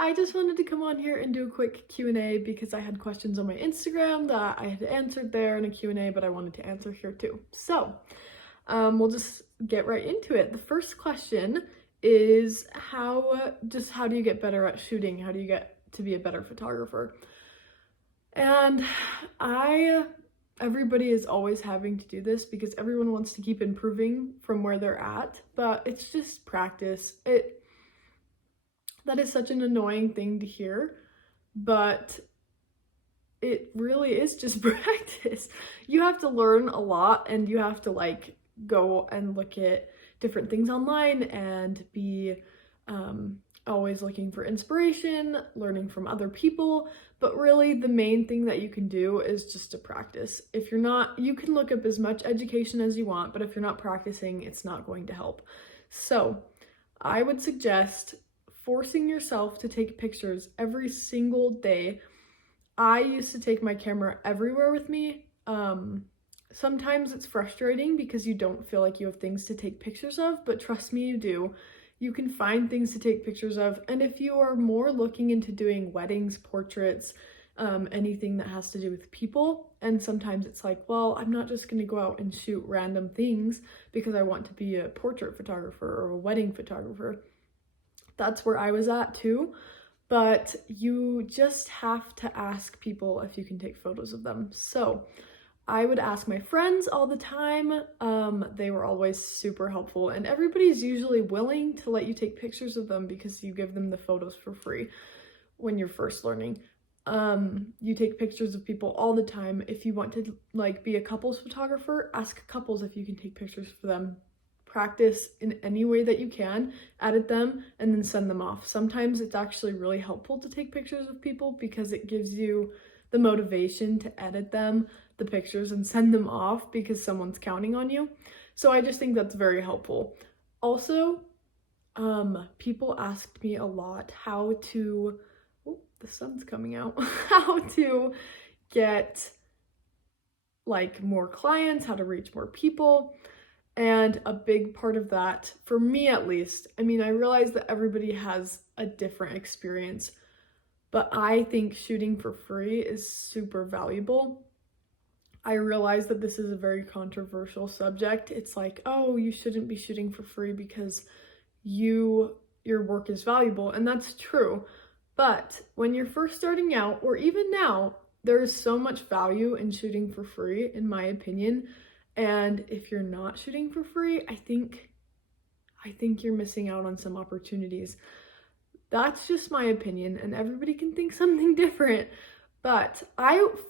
I just wanted to come on here and do a quick Q&A because I had questions on my Instagram that I had answered there in a Q&A, but I wanted to answer here too. So we'll just get right into it. The first question is how do you get better at shooting? How do you get to be a better photographer? And everybody is always having to do this because everyone wants to keep improving from where they're at, but it's just practice. That is such an annoying thing to hear, but it really is just practice. You have to learn a lot, and you have to like go and look at different things online and be always looking for inspiration, learning from other people. But really the main thing that you can do is just to practice. If you're not, you can look up as much education as you want, but if you're not practicing, it's not going to help. So I would suggest forcing yourself to take pictures every single day. I used to take my camera everywhere with me. Sometimes it's frustrating because you don't feel like you have things to take pictures of, but trust me, you do. You can find things to take pictures of. And if you are more looking into doing weddings, portraits, anything that has to do with people, and sometimes it's like, well, I'm not just gonna go out and shoot random things because I want to be a portrait photographer or a wedding photographer. That's where I was at too. But you just have to ask people if you can take photos of them. So I would ask my friends all the time. They were always super helpful, and everybody's usually willing to let you take pictures of them because you give them the photos for free when you're first learning. You take pictures of people all the time. If you want to like be a couples photographer, ask couples if you can take pictures for them. Practice in any way that you can, edit them, and then send them off. Sometimes it's actually really helpful to take pictures of people because it gives you the motivation to edit them, the pictures, and send them off because someone's counting on you. So I just think that's very helpful. Also, people asked me a lot how to, the sun's coming out, how to get like more clients, how to reach more people. And a big part of that, for me at least, I mean, I realize that everybody has a different experience, but I think shooting for free is super valuable. I realize that this is a very controversial subject. It's like, oh, you shouldn't be shooting for free because your work is valuable, and that's true. But when you're first starting out, or even now, there is so much value in shooting for free, in my opinion. And if you're not shooting for free, I think you're missing out on some opportunities. That's just my opinion, and everybody can think something different. But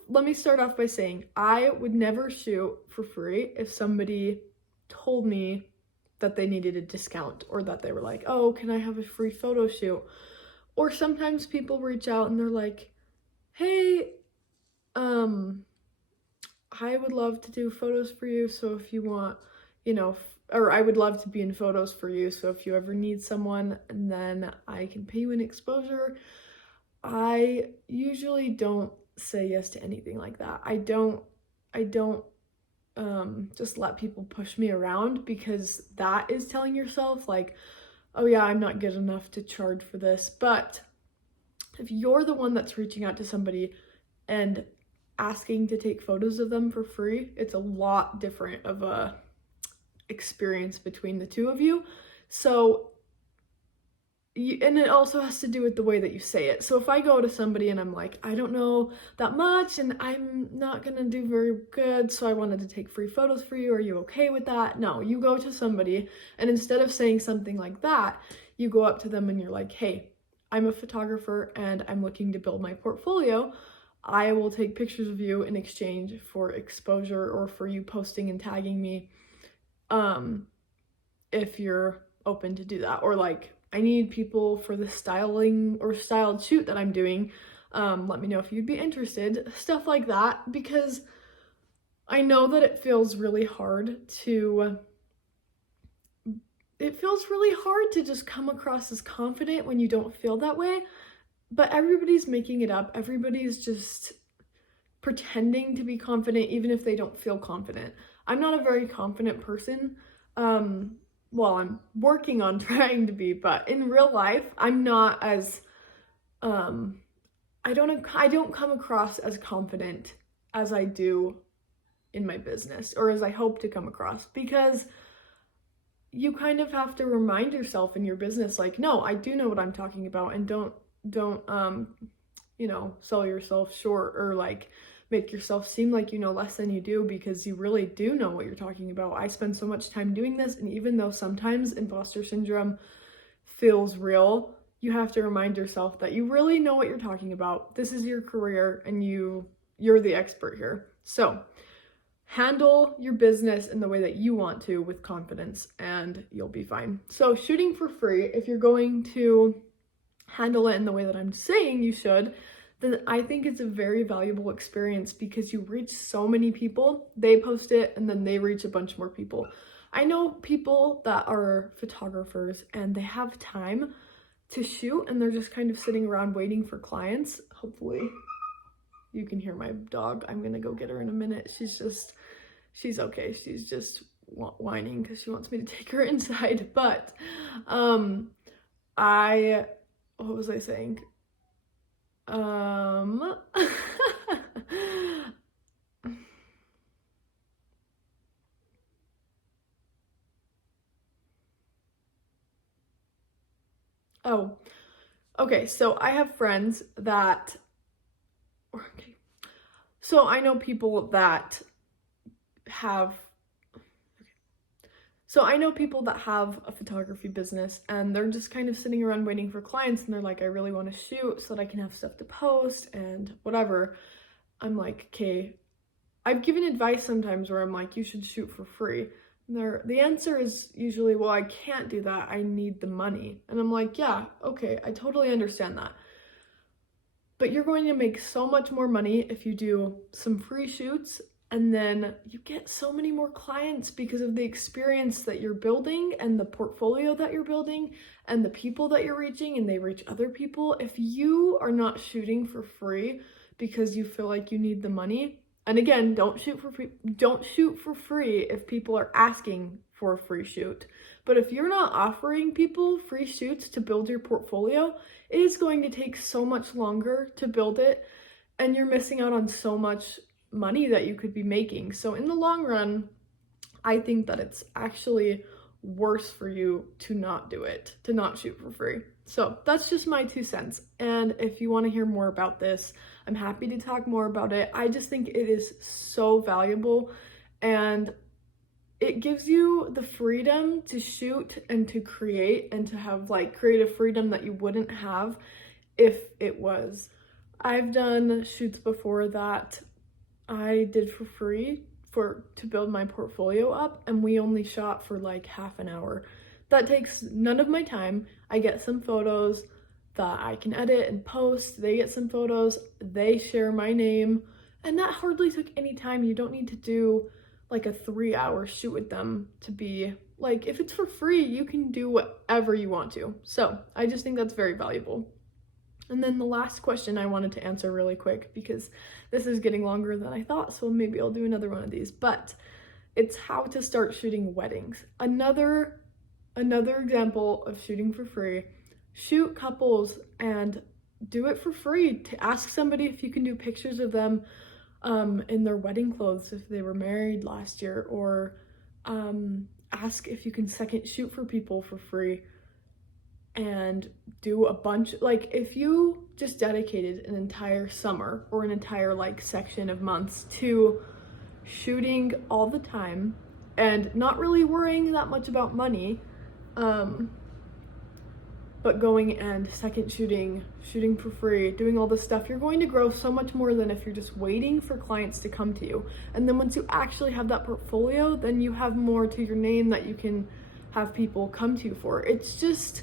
let me start off by saying I would never shoot for free if somebody told me that they needed a discount, or that they were like, oh, can I have a free photo shoot? Or sometimes people reach out and they're like, hey, I would love to do photos for you, so if you want, or I would love to be in photos for you, so if you ever need someone, and then I can pay you an exposure. I usually don't say yes to anything like that. I don't just let people push me around, because that is telling yourself like, oh yeah, I'm not good enough to charge for this. But if you're the one that's reaching out to somebody and asking to take photos of them for free, it's a lot different of a experience between the two of you. So and it also has to do with the way that you say it. So if I go to somebody and I'm like, I don't know that much and I'm not gonna do very good, so I wanted to take free photos for you, are you okay with that? No, you go to somebody, and instead of saying something like that, you go up to them and you're like, hey, I'm a photographer and I'm looking to build my portfolio. I will take pictures of you in exchange for exposure, or for you posting and tagging me, if you're open to do that. Or like, I need people for the styling or styled shoot that I'm doing. Let me know if you'd be interested. Stuff like that, because I know that it feels really hard to just come across as confident when you don't feel that way. But everybody's making it up. Everybody's just pretending to be confident even if they don't feel confident. I'm not a very confident person. Well, I'm working on trying to be, but in real life, I'm not as I don't come across as confident as I do in my business, or as I hope to come across, because you kind of have to remind yourself in your business, like, no, I do know what I'm talking about, and don't sell yourself short, or like make yourself seem like you know less than you do, because you really do know what you're talking about. I spend so much time doing this, and even though sometimes imposter syndrome feels real, you have to remind yourself that you really know what you're talking about. This is your career, and you're the expert here. So handle your business in the way that you want to, with confidence, and you'll be fine. So shooting for free, if you're going to handle it in the way that I'm saying you should, then I think it's a very valuable experience, because you reach so many people. They post it and then they reach a bunch more people. I know people that are photographers and they have time to shoot, and they're just kind of sitting around waiting for clients. Hopefully you can hear my dog. I'm gonna go get her in a minute. She's okay. She's just whining because she wants me to take her inside. But what was I saying? Oh, okay. So I have friends that, okay. So I know people that have, so I know people that have a photography business, and they're just kind of sitting around waiting for clients, and they're like, I really want to shoot so that I can have stuff to post and whatever. I'm like, okay, I've given advice sometimes where I'm like, you should shoot for free. The answer is usually, well, I can't do that, I need the money. And I'm like, yeah, okay, I totally understand that. But you're going to make so much more money if you do some free shoots, and then you get so many more clients because of the experience that you're building, and the portfolio that you're building, and the people that you're reaching, and they reach other people. If you are not shooting for free because you feel like you need the money, and again, don't shoot for free if people are asking for a free shoot. But if you're not offering people free shoots to build your portfolio, it is going to take so much longer to build it, and you're missing out on so much money that you could be making. So in the long run, I think that it's actually worse for you to not do it, to not shoot for free. So that's just my 2 cents. And if you want to hear more about this, I'm happy to talk more about it. I just think it is so valuable, and it gives you the freedom to shoot and to create, and to have like creative freedom that you wouldn't have if it was. I've done shoots before that I did for free to build my portfolio up, and we only shot for like half an hour. That takes none of my time. I get some photos that I can edit and post. They get some photos, they share my name, and that hardly took any time. You don't need to do like a 3-hour shoot with them to be like, if it's for free, you can do whatever you want to. So I just think that's very valuable. And then the last question I wanted to answer really quick, because this is getting longer than I thought, so maybe I'll do another one of these, but it's how to start shooting weddings. Another example of shooting for free. Shoot couples and do it for free. To ask somebody if you can do pictures of them in their wedding clothes if they were married last year, or ask if you can second shoot for people for free, and do a bunch, like if you just dedicated an entire summer or an entire like section of months to shooting all the time and not really worrying that much about money, but going and second shooting for free, doing all this stuff, you're going to grow so much more than if you're just waiting for clients to come to you. And then once you actually have that portfolio, then you have more to your name that you can have people come to you for. It's just,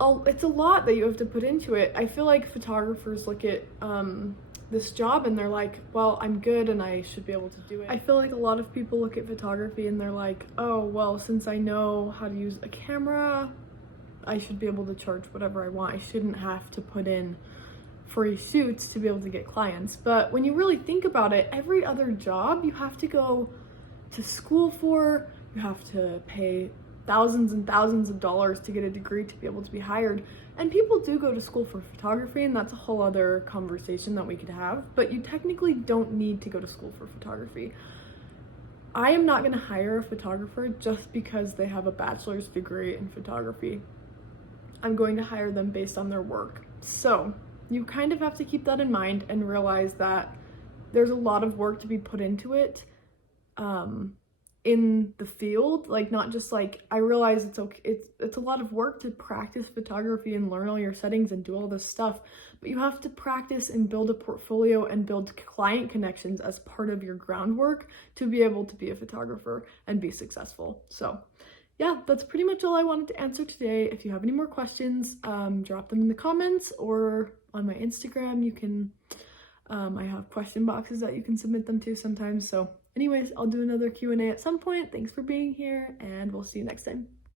it's a lot that you have to put into it. I feel like photographers look at this job and they're like, well, I'm good and I should be able to do it. I feel like a lot of people look at photography and they're like, oh, well, since I know how to use a camera, I should be able to charge whatever I want. I shouldn't have to put in free shoots to be able to get clients. But when you really think about it, every other job you have to go to school for, you have to pay thousands and thousands of dollars to get a degree to be able to be hired. And people do go to school for photography, and that's a whole other conversation that we could have, but you technically don't need to go to school for photography. I am not going to hire a photographer just because they have a bachelor's degree in photography. I'm going to hire them based on their work. So you kind of have to keep that in mind and realize that there's a lot of work to be put into it in the field. Like, not just like, I realize it's okay, it's a lot of work to practice photography and learn all your settings and do all this stuff, but you have to practice and build a portfolio and build client connections as part of your groundwork to be able to be a photographer and be successful. So yeah, that's pretty much all I wanted to answer today. If you have any more questions, drop them in the comments or on my Instagram. You can, I have question boxes that you can submit them to sometimes. So anyways, I'll do another Q&A at some point. Thanks for being here, and we'll see you next time.